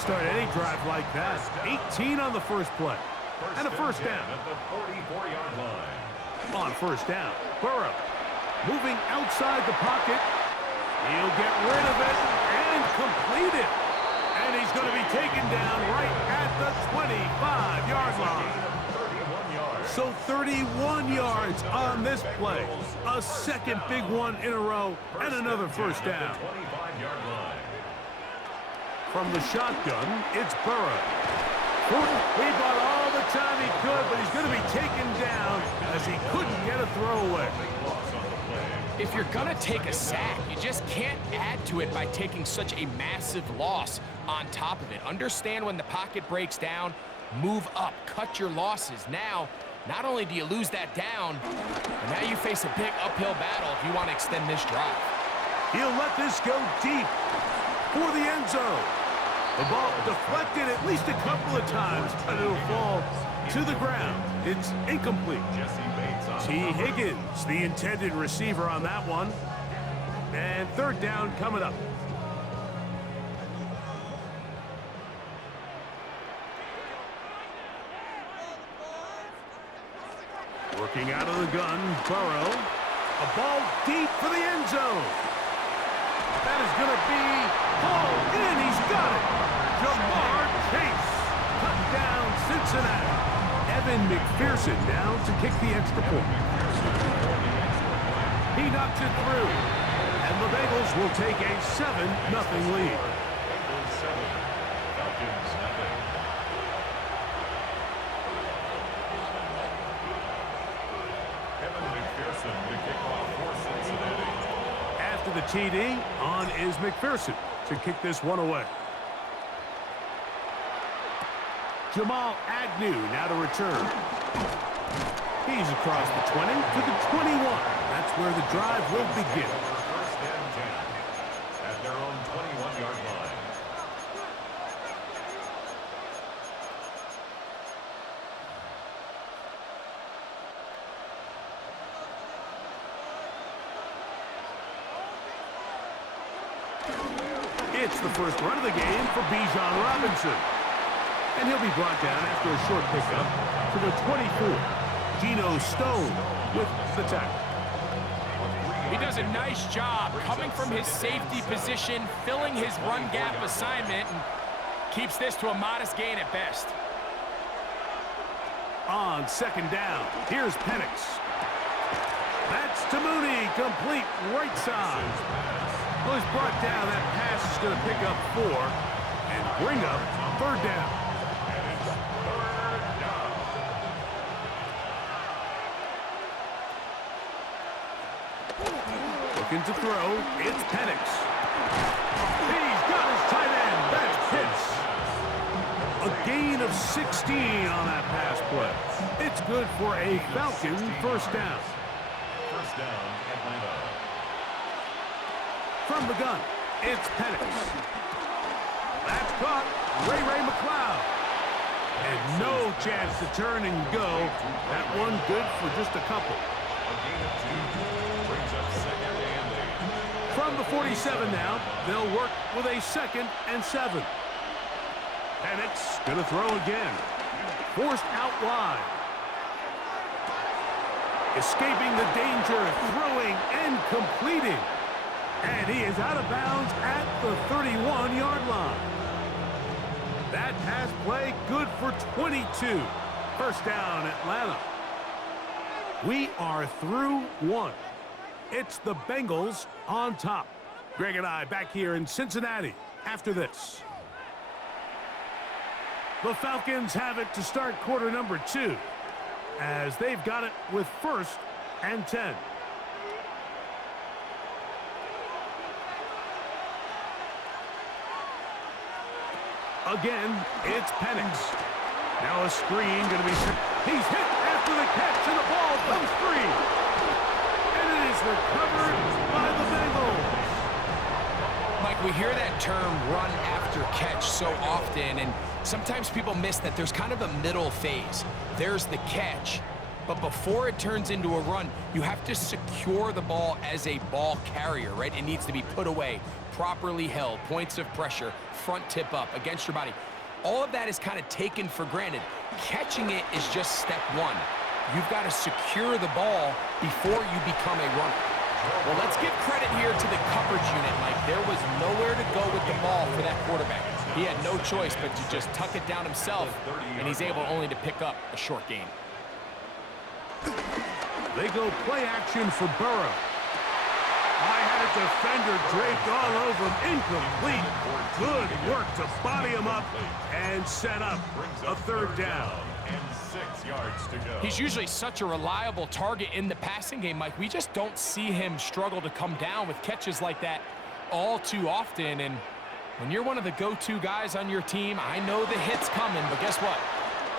to start any drive like that. 18 on the first play. And a first down. At the 44-yard line. On first down, Burrow moving outside the pocket. He'll get rid of it and complete it. And he's going to be taken down right at the 25-yard line. So 31 yards on this play. A second big one in a row and another first down. From the shotgun, it's Burrow. He bought all the time he could, but he's going to be taken down as he couldn't get a throwaway. If you're going to take a sack, you just can't add to it by taking such a massive loss on top of it. Understand when the pocket breaks down, move up, cut your losses. Now, not only do you lose that down, but now you face a big uphill battle if you want to extend this drive. He'll let this go deep for the end zone. The ball deflected at least a couple of times, but it'll fall to the ground. It's incomplete. T. Higgins, the intended receiver on that one. And third down coming up. Working out of the gun, Burrow. A ball deep for the end zone. That is going to be hauled in. He's got it. Jamar Chase. Touchdown, Cincinnati. Evan McPherson down to kick the extra point. He knocks it through. And the Bengals will take a 7-0 lead. After the TD, on is McPherson to kick this one away. Jamal Agnew now to return. He's across the 20 to the 21. That's where the drive will begin. First and 10 at their own 21-yard line. It's the first run of the game for Bijan Robinson. And he'll be brought down after a short pickup to the 24. Geno Stone with the tackle. He does a nice job coming from his safety position, filling his run gap assignment, and keeps this to a modest gain at best. On second down, here's Penix. That's to Mooney, complete right side. Well, he's brought down. That pass is going to pick up 4 and bring up third down. Looking to throw, it's Penix. He's got his tight end. That's Pitts. A gain of 16 on that pass play. It's good for a Falcon first down. First down, Atlanta. From the gun, it's Penix. That's caught. Ray McLeod. And no chance to turn and go. That one good for just a couple. A gain of 2 brings up second and 8. From the 47 now, they'll work with a 2nd and 7. Penix gonna throw again. Forced out wide. Escaping the danger, throwing and completing. And he is out of bounds at the 31-yard line. That pass play good for 22. First down, Atlanta. We are through 1. It's the Bengals on top. Greg and I back here in Cincinnati after this. The Falcons have it to start quarter number 2 as they've got it with 1st and 10. Again, it's Penix. Now a screen going to be... He's hit after the catch, and the ball comes free. And it is recovered by the Bengals. Mike, we hear that term run after catch so often, and sometimes people miss that there's kind of a middle phase. There's the catch, But before it turns into a run, you have to secure the ball as a ball carrier, right? It needs to be put away, properly held, points of pressure, front tip up against your body. All of that is kind of taken for granted. Catching it is just step one. You've got to secure the ball before you become a runner. Well, let's give credit here to the coverage unit, Mike. There was nowhere to go with the ball for that quarterback. He had no choice but to just tuck it down himself, and he's able only to pick up a short gain. They go play action for Burrow. I had a defender draped all over him. Incomplete. Good work to body him up and set up a third down. And 6 yards to go. He's usually such a reliable target in the passing game, Mike. We just don't see him struggle to come down with catches like that all too often. And when you're one of the go-to guys on your team, I know the hit's coming, but guess what?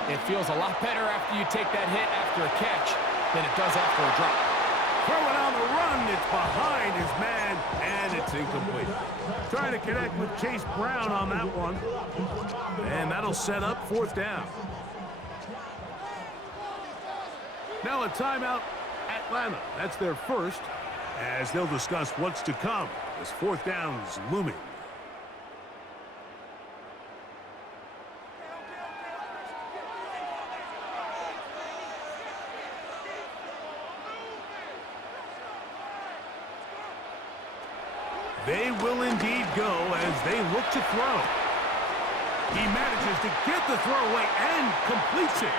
It feels a lot better after you take that hit after a catch than it does after a drop. Throwing on the run, it's behind his man, and it's incomplete. Trying to connect with Chase Brown on that one. And that'll set up fourth down. Now a timeout, Atlanta. That's their first, as they'll discuss what's to come as fourth down is looming. They will indeed go as they look to throw. He manages to get the throw away and completes it.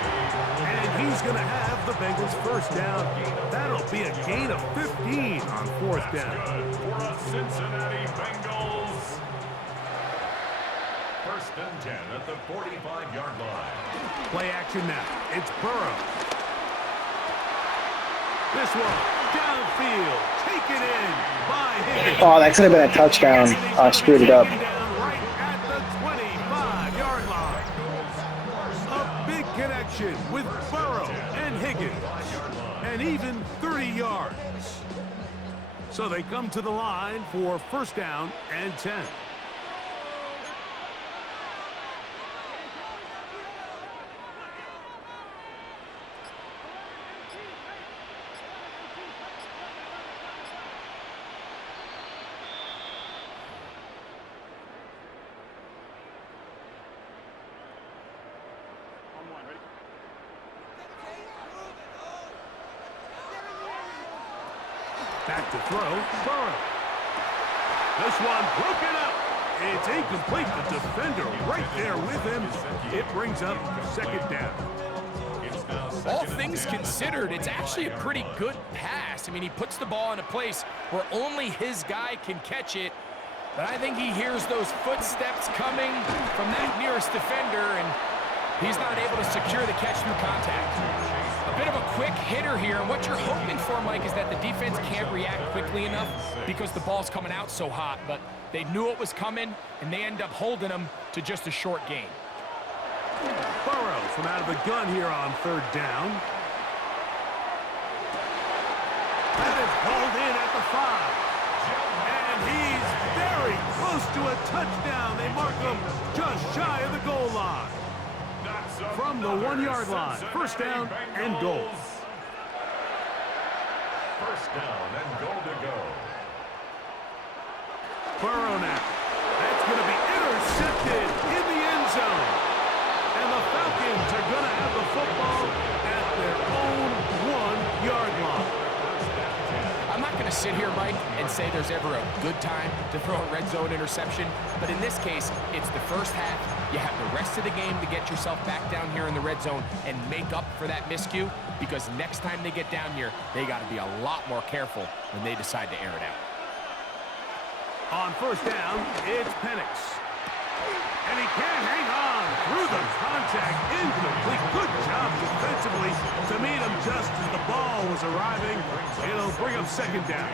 And he's going to have the Bengals first down. That'll be a gain of 15 on fourth down. Good for the Cincinnati Bengals. First and 10 at the 45-yard line. Play action now. It's Burrow. This one, downfield, taken in by Higgins. Oh, that could have been a touchdown. I screwed it up. Right at the 25-yard line. A big connection with Burrow and Higgins. And even 30 yards. So they come to the line for first down and 10. Back to throw, Burrow. This one broken up. It's incomplete. The defender right there with him. It brings up second down. All things considered, it's actually a pretty good pass. I mean, he puts the ball in a place where only his guy can catch it. But I think he hears those footsteps coming from that nearest defender, and he's not able to secure the catch through contact. A bit of a quick hitter here, and what you're hoping for, Mike, is that the defense can't react quickly enough because the ball's coming out so hot. But they knew it was coming, and they end up holding him to just a short gain. Burrow from out of the gun here on third down. That is hauled in at the 5. And he's very close to a touchdown. They mark him just shy of the goal line. From the 1-yard line, first down and goal. First down and goal to go. Burrow now. That's going to be intercepted in the end zone. And the Falcons are going to have the football at their own 1-yard line. I'm not going to sit here, Mike, and say there's ever a good time to throw a red zone interception, but in this case, it's the first half. You have the rest of the game to get yourself back down here in the red zone and make up for that miscue, because next time they get down here, they got to be a lot more careful when they decide to air it out. On first down, it's Penix. And he can't hang on through the contact. Incomplete. Good job defensively to meet him just as the ball was arriving. It'll bring up second down.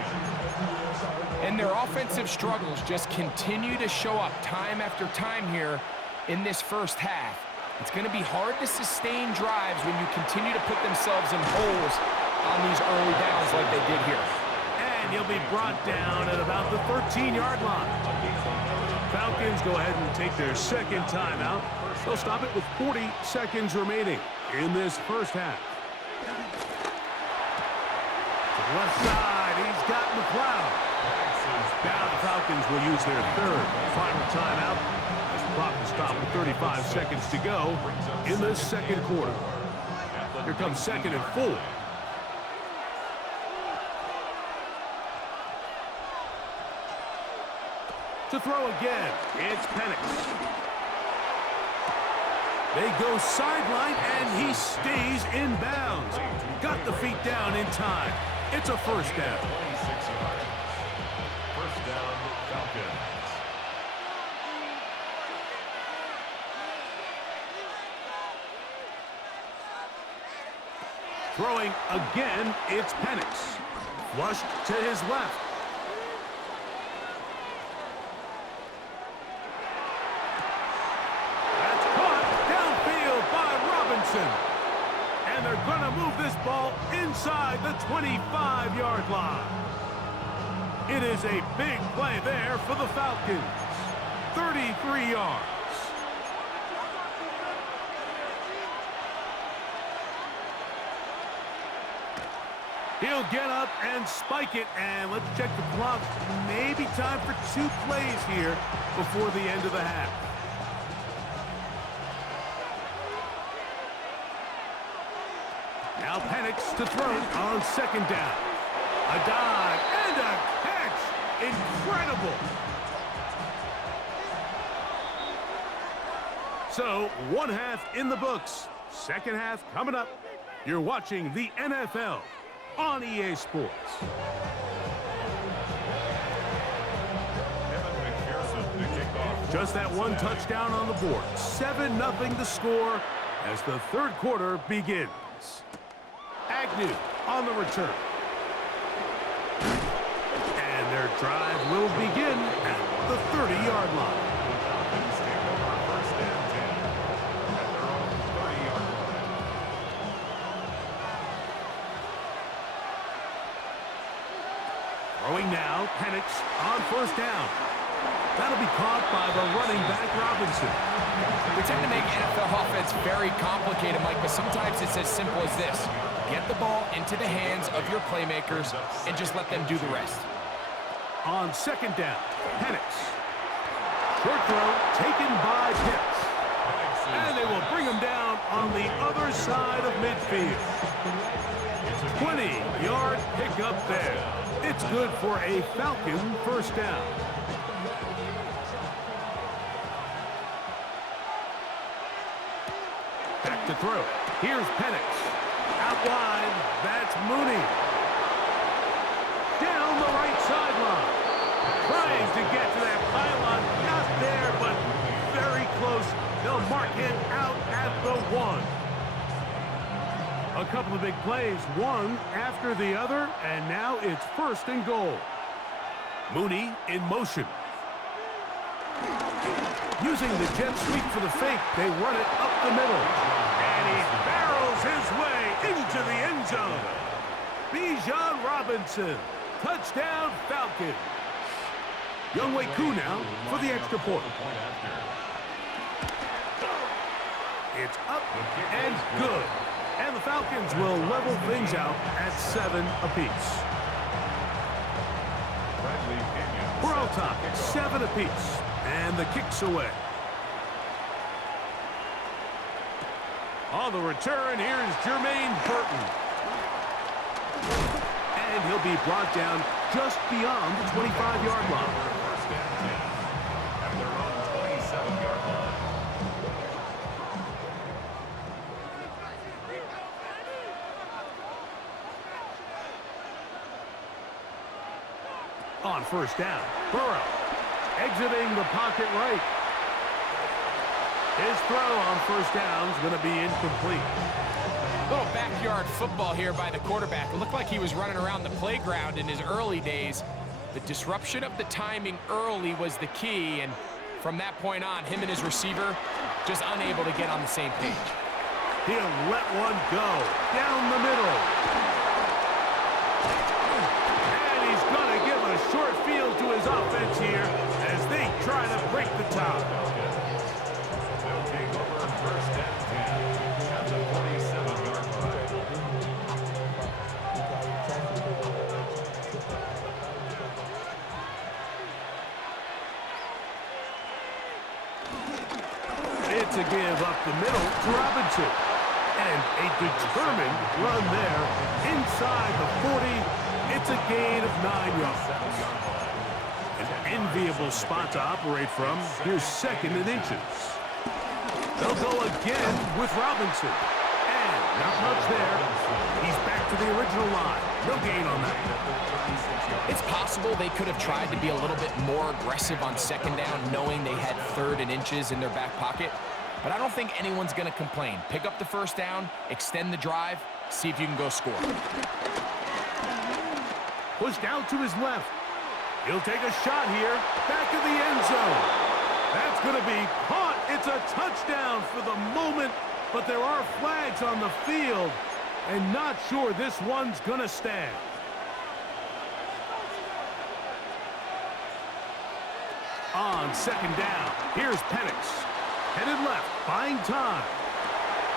And their offensive struggles just continue to show up time after time here in this first half. It's going to be hard to sustain drives when you continue to put themselves in holes on these early downs like they did here. And he'll be brought down at about the 13-yard line. Falcons go ahead and take their second timeout. They'll stop it with 40 seconds remaining in this first half. Left side, he's got McLeod. Now the Falcons will use their third final timeout as the clock is stopped with 35 seconds to go in the second quarter. Here comes 2nd and 4. To throw again, it's Penix. They go sideline, and he stays in bounds. Got the feet down in time. It's a first down. 26 yards. First down, Falcons. Throwing again, it's Penix. Flushed to his left. That's caught downfield by Robinson. And they're going to move this ball inside the 25-yard line. It is a big play there for the Falcons. 33 yards. He'll get up and spike it, and let's check the clock. Maybe time for 2 plays here before the end of the half. Now Penix to throw on 2nd down. A dive and a catch. Incredible. So, 1 half in the books. Second half coming up. You're watching the NFL on EA Sports. Just that one touchdown on the board. 7-0 the score as the third quarter begins. Agnew on the return. And their drive will begin at the 30-yard line. Throwing now, Penix on 1st down. That'll be caught by the running back, Robinson. We tend to make NFL offense very complicated, Mike, but sometimes it's as simple as this. Get the ball into the hands of your playmakers and just let them do the rest. On 2nd down, Penix. Short throw taken by Pitts. And they will bring him down on the other side of midfield. 20-yard pickup there. It's good for a Falcon 1st down. Back to throw. Here's Penix. Out wide, that's Mooney. Down the right sideline. Trying to get to that pylon. Not there, but very close. They'll mark him out at the 1. A couple of big plays, one after the other, and now it's 1st and goal. Mooney in motion. Using the jet sweep for the fake, they run it up the middle. And he barrels his way into the end zone. Bijan Robinson, touchdown Falcons. Younghoe Koo now for the extra point. It's up and good. And the Falcons will level things out at 7 apiece. We're all talking 7 apiece. And the kick's away. On the return, here's Jermaine Burton. And he'll be brought down just beyond the 25-yard line. At their own 27-yard line. On 1st down, Burrow exiting the pocket right. His throw on 1st down is going to be incomplete. Little backyard football here by the quarterback. It looked like he was running around the playground in his early days. The disruption of the timing early was the key, and from that point on, him and his receiver just unable to get on the same page. He'll let one go down the middle. And he's going to give a short field to his offense here as they try to break the top. They'll take over 1st and 10 at the 47-yard line. a give up the middle to Robinson. And a determined run there inside the 40. It's a gain of 9 yards. An enviable spot to operate from. Here's 2nd and inches. They'll go again with Robinson. And not much there. He's back to the original line. No gain on that. It's possible they could have tried to be a little bit more aggressive on 2nd down, knowing they had 3rd and inches in their back pocket. But I don't think anyone's going to complain. Pick up the 1st down, extend the drive, see if you can go score. Pushed out to his left. He'll take a shot here. Back of the end zone. That's going to be caught. It's a touchdown for the moment, but there are flags on the field, and not sure this one's going to stand. On 2nd down, here's Penix. Headed left, buying time.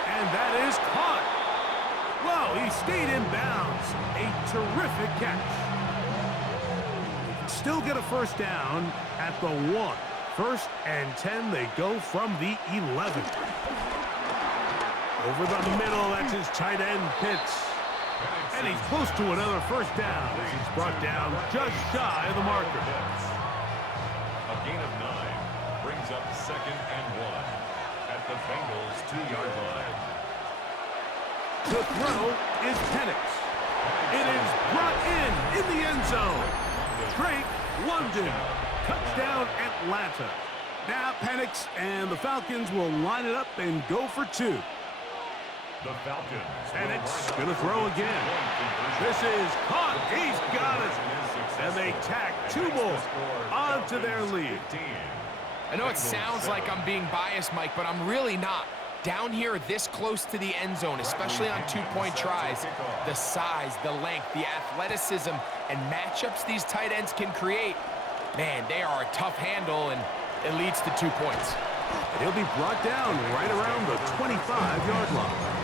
And that is caught. Whoa, he stayed in bounds. A terrific catch. He can still get a 1st down at the 1. 1st and 10, they go from the 11. Over the middle, that's his tight end, Pitts. And he's close to another 1st down as he's brought down just shy of the marker. A gain of 9 brings up 2nd and 1 at the Bengals 2-yard line. The throw is Penix. It is brought in the end zone. Drake London. Touchdown Atlanta. Now Penix and the Falcons will line it up and go for 2. The Falcons. Penix gonna throw again. This is caught. He's got it. And they tack 2 more onto their lead. I know it sounds like I'm being biased, Mike, but I'm really not. Down here this close to the end zone, especially on 2-point tries, the size, the length, the athleticism, and matchups these tight ends can create, man, they are a tough handle, and it leads to 2 points. And he'll be brought down right around the 25-yard line.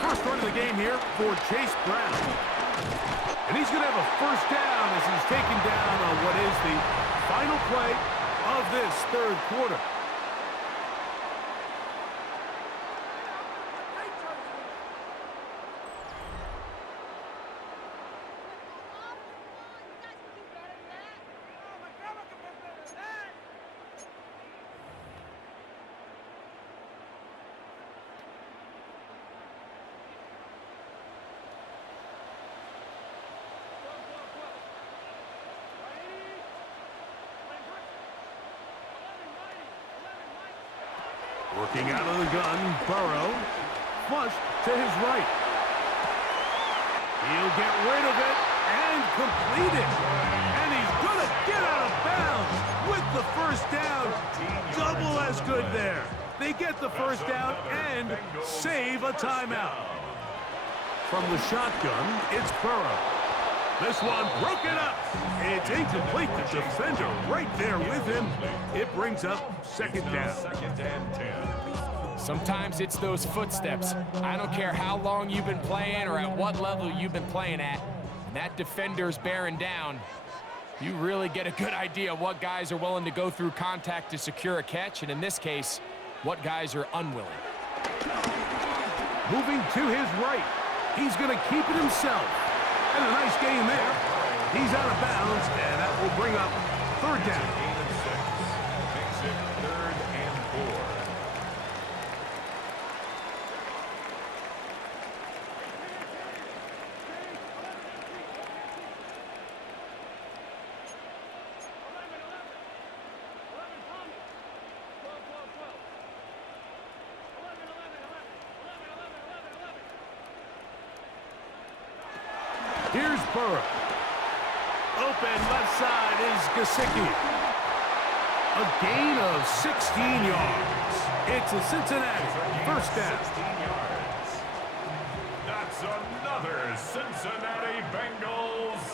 First run of the game here for Chase Brown. And he's going to have a 1st down as he's taken down on what is the final play of this 3rd quarter. Working out of the gun, Burrow. Flush to his right. He'll get rid of it and complete it. And he's going to get out of bounds with the 1st down. Double as good there. They get the 1st down and save a timeout. From the shotgun, it's Burrow. This one broken up. It's incomplete. The defender right there with him. It brings up 2nd down. 2nd and 10. Sometimes it's those footsteps. I don't care how long you've been playing or at what level you've been playing at. When that defender's bearing down, you really get a good idea of what guys are willing to go through contact to secure a catch, and in this case, what guys are unwilling. Moving to his right. He's going to keep it himself. And a nice gain there. He's out of bounds, and that will bring up 3rd down. Gain of 6 makes it 3rd and 4. Here's Burrow. Open left side is Gesicki. A gain of 16 yards. It's a Cincinnati 1st down. 16 yards. That's another Cincinnati Bengals.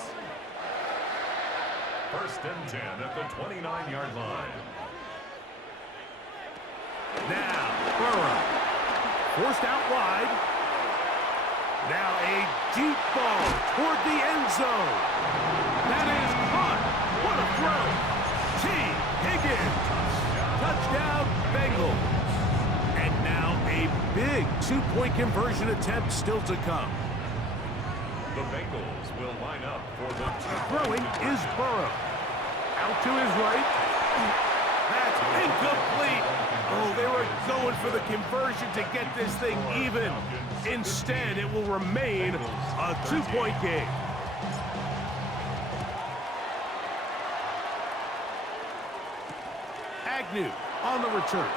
1st and 10 at the 29-yard line. Now, Burrow forced out wide. Now a deep ball toward the end zone. That is caught. What a throw. T. Higgins. Touchdown, Bengals. And now a big two-point conversion attempt still to come. The Bengals will line up for the Throwing is Burrow. Out to his right. That's incomplete. Oh, they were going for the conversion to get this thing even. Instead, it will remain a two-point game. Agnew on the return.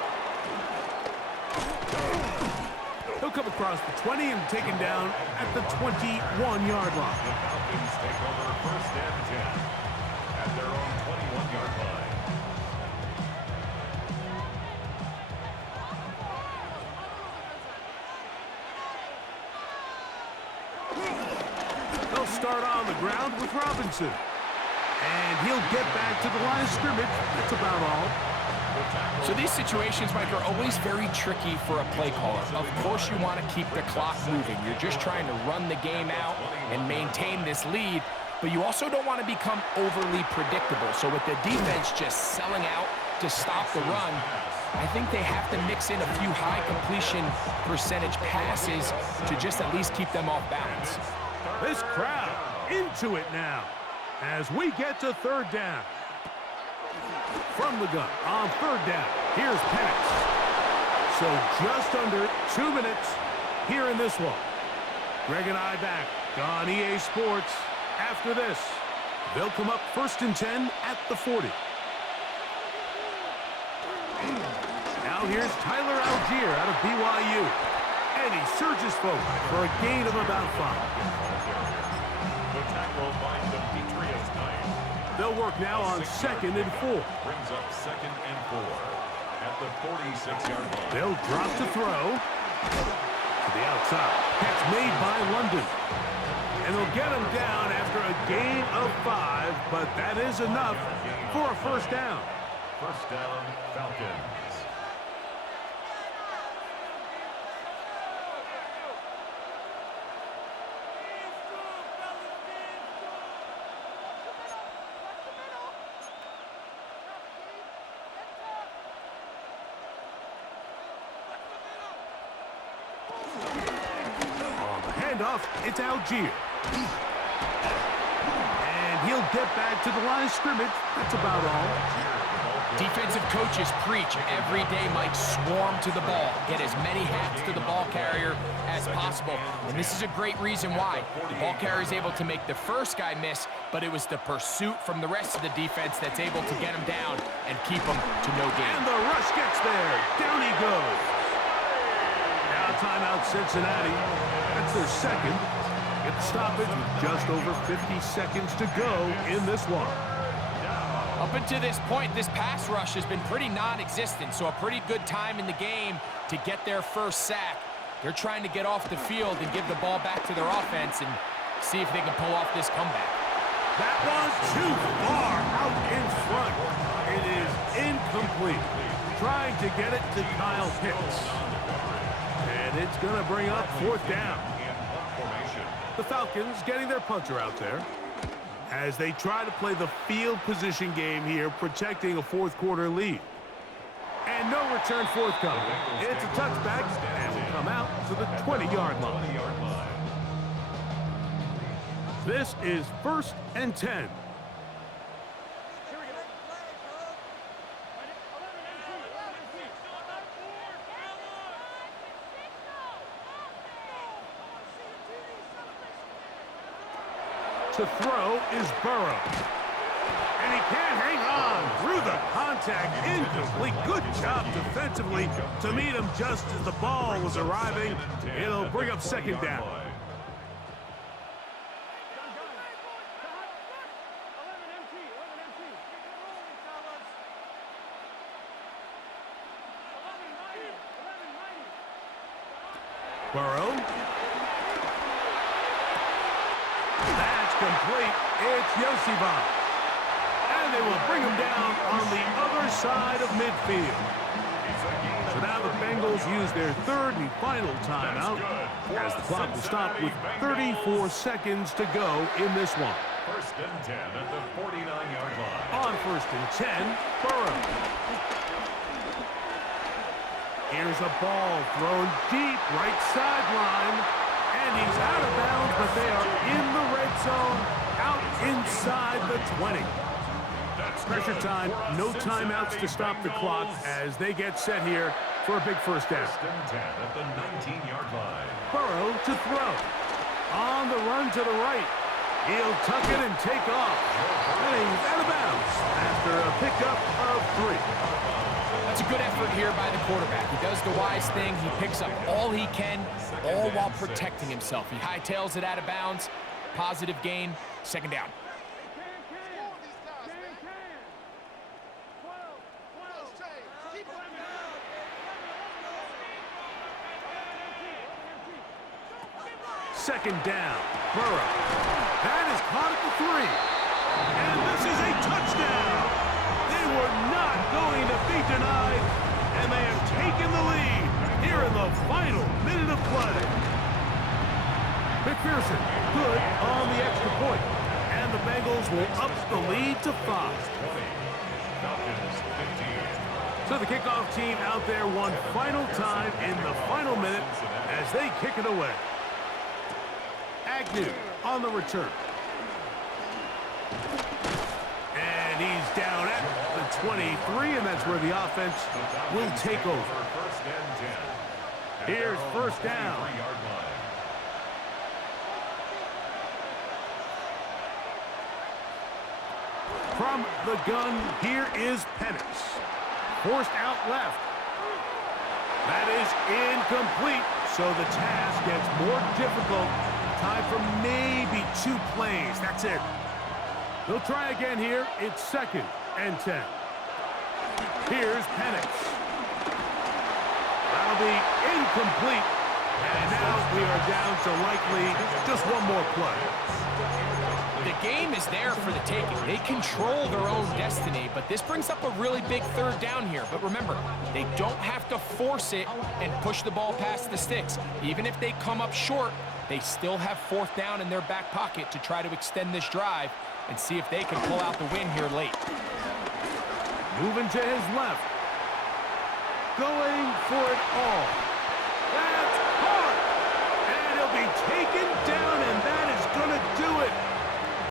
He'll come across the 20 and taken down at the 21-yard line. The Falcons take over first and 10 at their own 21-yard line. They'll start on the ground with Robinson. And he'll get back to the line of scrimmage. That's about all. So these situations, Mike, are always very tricky for a play caller. Of course you want to keep the clock moving. You're just trying to run the game out and maintain this lead, but you also don't want to become overly predictable. So with the defense just selling out to stop the run, I think they have to mix in a few high completion percentage passes to just at least keep them off balance. This crowd into it now as we get to third down. From the gun on third down, here's Penix. So just under 2 minutes here in this one. Greg and I back on EA Sports. After this, they'll come up first and 10 at the 40. Now here's Tyler Algier out of BYU. And he surges forward for a gain of about 5. The tackle by Demetrius Knight. They'll work now on second and 4. Brings up second and 4 at the 46-yard line. They'll drop to throw to the outside. Catch made by London. And they'll get him down after a gain of 5, but that is enough for a first down. First down, Falcons. Off, it's Algier. And he'll get back to the line of scrimmage. That's about all. Defensive coaches preach every day, Mike, swarm to the ball. Get as many hats to the ball carrier as possible. And this is a great reason why. The ball carrier is able to make the first guy miss, but it was the pursuit from the rest of the defense that's able to get him down and keep him to no gain. And the rush gets there. Down he goes. Now timeout Cincinnati. That's their second. Get the stoppage with just over 50 seconds to go in this one. Up until this point, this pass rush has been pretty non-existent, so a pretty good time in the game to get their first sack. They're trying to get off the field and give the ball back to their offense and see if they can pull off this comeback. That was too far out in front. It is incomplete. Trying to get it to Kyle Pitts. And it's going to bring up fourth down. The Falcons getting their punter out there as they try to play the field position game here, protecting a fourth quarter lead. And no return forthcoming. It's a touchback and will come out to the 20-yard line. This is first and 10. To throw is Burrow. And he can't hang on through the contact. Incomplete. Good job defensively to meet him just as the ball was arriving. It'll bring up second down. Burrow. That's complete. It's Yosibov. And And they will bring him down on the other side of midfield. So now the Bengals use their third and final timeout as the clock will stop with 34 seconds to go in this one. First and 10 at the 49-yard line. On first and 10, Burrow. Here's a ball thrown deep right sideline. And he's out of bounds, but they are in the red zone, out inside the 20. Pressure time, no timeouts to stop the clock as they get set here for a big first down. First and 10 at the 19-yard line. Burrow to throw. On the run to the right. He'll tuck it and take off. And he's out of bounds after a pickup of 3. That's a good effort here by the quarterback. He does the wise thing. He picks up all he can, all while protecting himself. He hightails it out of bounds. Positive gain. Second down. Second down, Burrow. That is caught at the 3. And this is a touchdown. They were not going to be denied, and they have taken the lead here in the final minute of play. McPherson, good on the extra point. And the Bengals will up the lead to 5. Falcons 15. So the kickoff team out there one final time in the final minute as they kick it away. Agnew on the return. And he's down at the 23, and that's where the offense will take over. First and 10. Here's first down. 3-yard line. From the gun, here is Penix. Forced out left. That is incomplete, so the task gets more difficult. Time for maybe 2 plays. That's it. They'll try again here. It's second and 10. Here's Penix. That'll be incomplete. And now we are down to likely just one more play. The game is there for the taking. They control their own destiny, but this brings up a really big third down here. But remember, they don't have to force it and push the ball past the sticks. Even if they come up short, they still have fourth down in their back pocket to try to extend this drive and see if they can pull out the win here late. Moving to his left. Going for it all. That's caught. And he'll be taken down, and that is going to do it.